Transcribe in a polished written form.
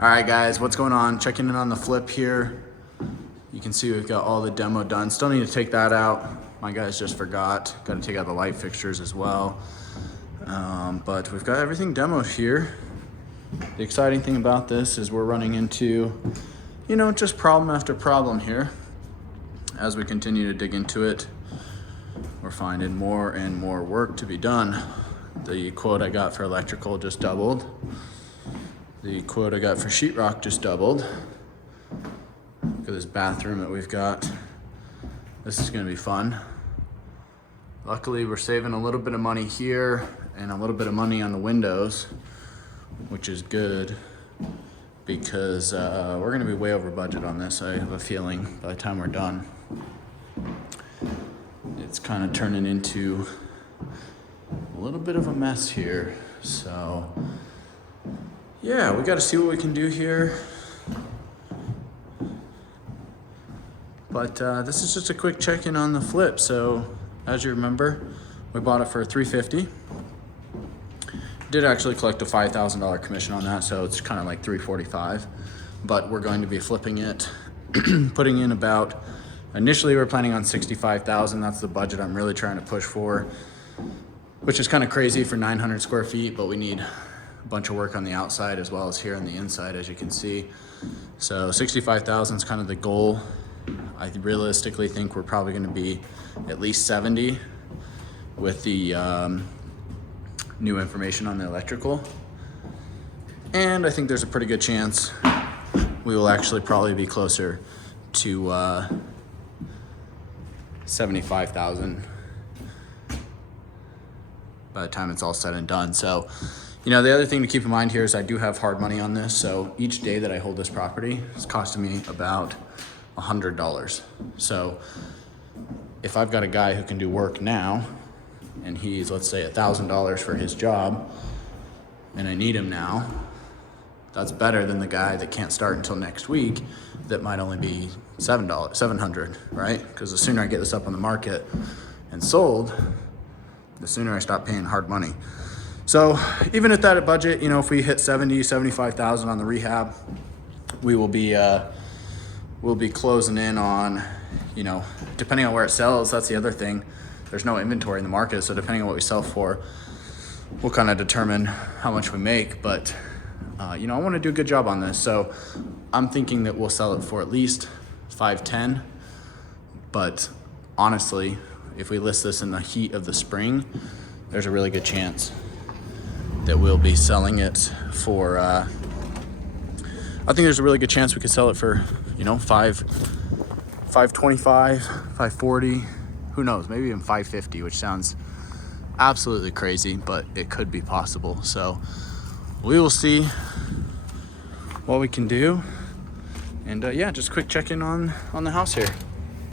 All right, guys, what's going on? Checking in on the flip here. You can see we've got all the demo done. Still need to take that out. My guys just forgot. Got to take out the light fixtures as well. But we've got everything demoed here. The exciting thing about this is we're running into, just problem after problem here. As we continue to dig into it, we're finding more and more work to be done. The quote I got for electrical just doubled. The quote I got for sheetrock just doubled. Look at this bathroom that we've got. This is gonna be fun. Luckily, we're saving a little bit of money here and a little bit of money on the windows, which is good because we're gonna be way over budget on this. I have a feeling by the time we're done. It's kind of turning into a little bit of a mess here. So yeah, we got to see what we can do here. But this is just a quick check-in on the flip. So as you remember, we bought it for $350. Did actually collect a $5,000 commission on that, so it's kind of like $345. But we're going to be flipping it, putting in about, initially we're planning on $65,000. That's the budget I'm really trying to push for, which is kind of crazy for 900 square feet, but we need a bunch of work on the outside as well as here on the inside, as you can see. So 65,000 is kind of the goal. I realistically think we're probably going to be at least 70 with the new information on the electrical. And I think there's a pretty good chance we will actually probably be closer to 75,000 by the time it's all said and done. So, the other thing to keep in mind here is I do have hard money on this. So each day that I hold this property is costing me about $100. So if I've got a guy who can do work now and he's, let's say, $1,000 for his job and I need him now, that's better than the guy that can't start until next week that might only be $700, right? Because the sooner I get this up on the market and sold, the sooner I stop paying hard money. So even at that budget, if we hit 70, 75,000 on the rehab, we will be, we'll be closing in on, depending on where it sells. That's the other thing. There's no inventory in the market. So depending on what we sell for, we'll kind of determine how much we make. But, I want to do a good job on this. So I'm thinking that we'll sell it for at least 510. But honestly, if we list this in the heat of the spring, there's a really good chance that we'll be selling it for, I think there's a really good chance we could sell it for, 525, 540, who knows, maybe even 550, which sounds absolutely crazy, but it could be possible. So we will see what we can do. And yeah, just quick check-in on the house here.